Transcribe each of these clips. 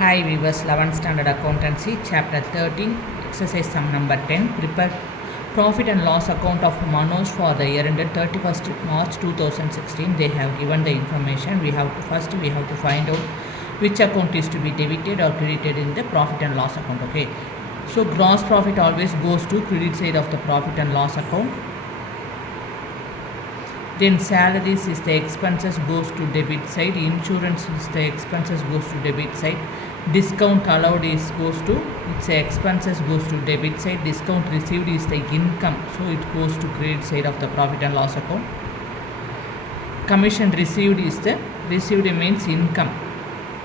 Hi viewers, 11th standard accountancy, chapter 13, exercise sum number 10. Prepare profit and loss account of Manoj for the year ended 31st March 2016. They have given the information. We have to find out which account is to be debited or credited in the profit and loss account. Okay. So gross profit always goes to credit side of the profit and loss account. Then salaries is the expenses goes to debit side, insurance is the expenses goes to debit side, discount allowed is goes to its expenses goes to debit side, discount received is the income, so it goes to credit side of the profit and loss account. Commission received is the received means income,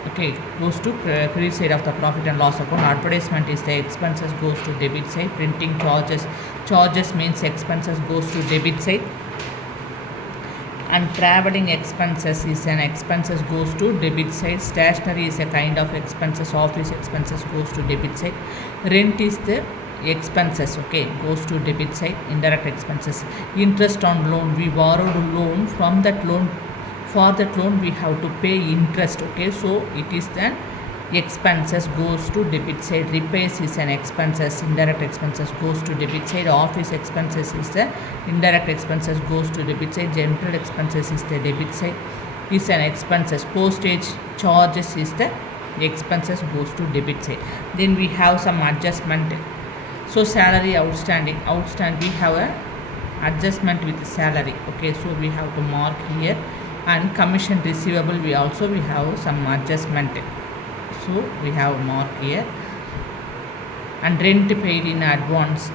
okay, goes to credit side of the profit and loss account. Advertisement is the expenses goes to debit side, printing charges means expenses goes to debit side, and traveling expenses is an expenses goes to debit side. Stationery is a kind of expenses, office expenses goes to debit side. Rent is the expenses, okay, goes to debit side. Indirect expenses, interest on loan, we borrowed a loan, from that loan, for that loan we have to pay interest, okay, so it is then expenses goes to debit side. Repairs is an expenses, indirect expenses goes to debit side. Office expenses is the indirect expenses goes to debit side. General expenses is the debit side, is an expenses. Postage charges is the expenses goes to debit side. Then we have some adjustment. So salary outstanding we have a adjustment with salary, okay, so we have to mark here. And commission receivable we have some adjustment, so we have mark here. And rent paid in advance,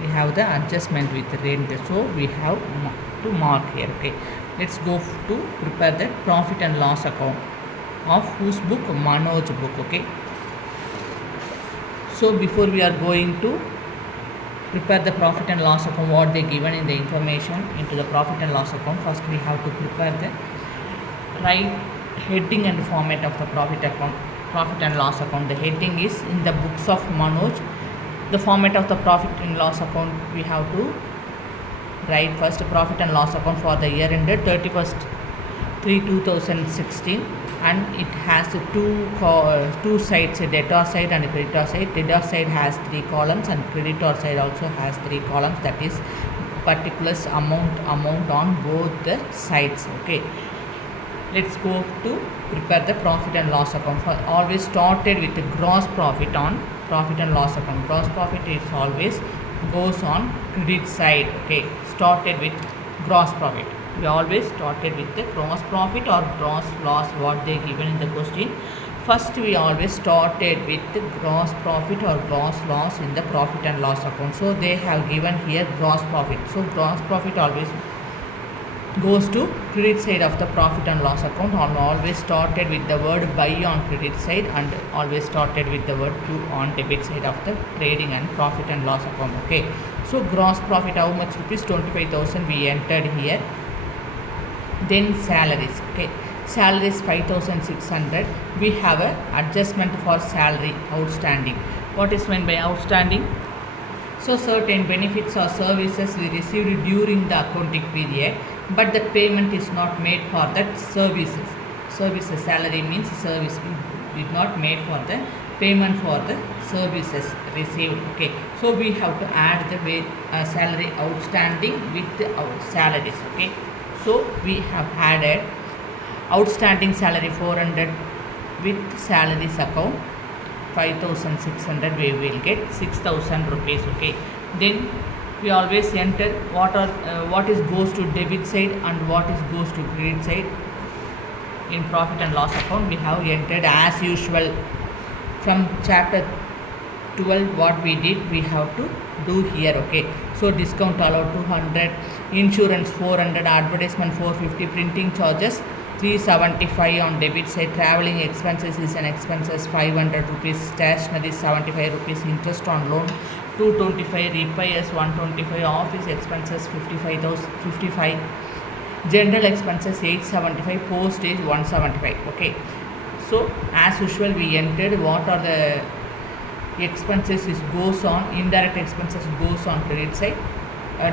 we have the adjustment with rent, so we have to mark here, okay. Let's go to prepare the profit and loss account of whose book? Manoj book, okay. So before we are going to prepare the profit and loss account, what they given in the information into the profit and loss account, first we have to prepare the right heading and format of the profit and loss account. The heading is in the books of Manoj. The format of the profit and loss account, we have to write first profit and loss account for the year ended 31st/3/2016, and it has two sides, a debtor side and a creditor side. Debtor side has 3 columns and creditor side also has 3 columns, that is particulars amount on both the sides, okay. Let's go to prepare the profit and loss account. Always started with the gross profit on profit and loss account. Gross profit is always goes on credit side, okay. Started with gross profit. We always started with the gross profit or gross loss, what they given in the question. First we always started with the gross profit or gross loss in the profit and loss account. So they have given here gross profit. So gross profit always goes to credit side of the profit and loss account. Always started with the word buy on credit side and always started with the word to on debit side of the trading and profit and loss account, okay. So gross profit, how much rupees? 25,000 we entered here. Then salaries, okay, salaries 5,600. We have a adjustment for salary outstanding. What is meant by outstanding? So certain benefits or services we received during the accounting period, but the payment is not made for that services. Salary means service, we did not made for the payment for the services received, okay. So we have to add the salary outstanding with the salaries, okay. So we have added outstanding salary 400 with salaries account 5,600, we will get 6,000 rupees, okay. Then we always enter what is goes to debit side and what is goes to credit side. In profit and loss account we have entered as usual from chapter 12. What we did, we have to do here, okay. So discount allowed 200, insurance 400, advertisement 450, printing charges 375 on debit side. Traveling expenses is an expenses 500 rupees. Stationery 75 rupees. Interest on loan 225. Repairs 125. Office expenses 55. General expenses 875. Postage 175, okay. So as usual we entered what are the expenses is goes on, indirect expenses goes on credit side,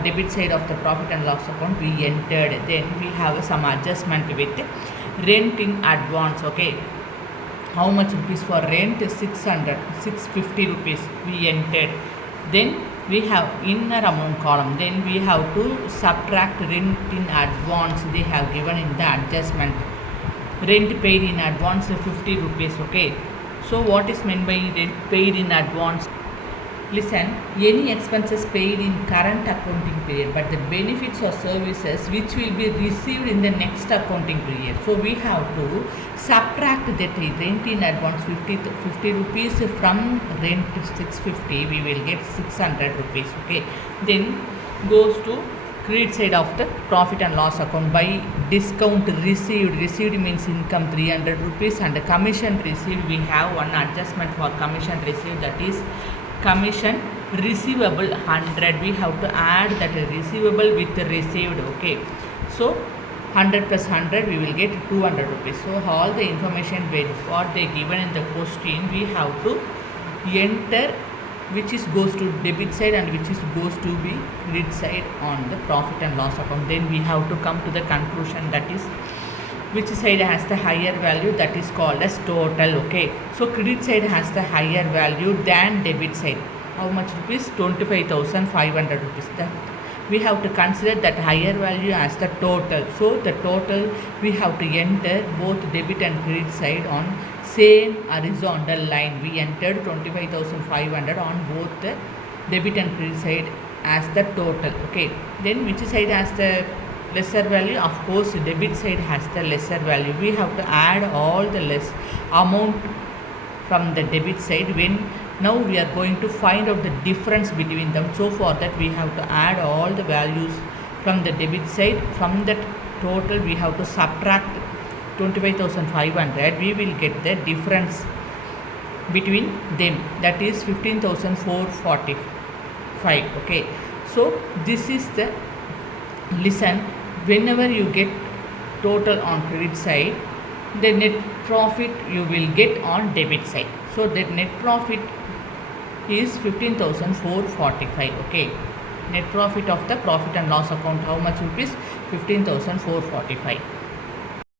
debit side of the profit and loss account we entered. Then we have some adjustment with rent in advance, okay. how much rupees for rent? 600, 650 rupees we entered. Then we have inner amount column, then we have to subtract rent in advance. They have given in the adjustment, rent paid in advance 50 rupees. Okay, so what is meant by rent paid in advance? Listen, any expenses paid in current accounting period, but the benefits or services which will be received in the next accounting period. So we have to subtract that rent in advance 50 rupees from rent 650. We will get 600 rupees. Okay, then goes to credit side of the profit and loss account by discount received. Received means income 300 rupees, and the commission received, we have one adjustment for commission received, that is commission receivable 100. We have to add that receivable with the received. Okay, so 100 plus 100 we will get 200 rupees. So all the information what they given in the question, we have to enter which is goes to debit side and which is goes to be credit side on the profit and loss account. Then we have to come to the conclusion, that is which side has the higher value, that is called as total. Okay, so credit side has the higher value than debit side. How much rupees? 25,500 rupees. That we have to consider that higher value as the total. So the total we have to enter both debit and credit side on same horizontal line. We entered 25,500 on both the debit and credit side as the total. Okay, then which side has the lesser value? Of course debit side has the lesser value. We have to add all the less amount from the debit side. When now we are going to find out the difference between them, so for that we have to add all the values from the debit side. From that total we have to subtract 25,500. We will get the difference between them, that is 15,445. Okay, so this is the listen, whenever you get total on credit side, the net profit you will get on debit side. So the net profit is 15,445. Okay, net profit of the profit and loss account, how much rupees? 15,445.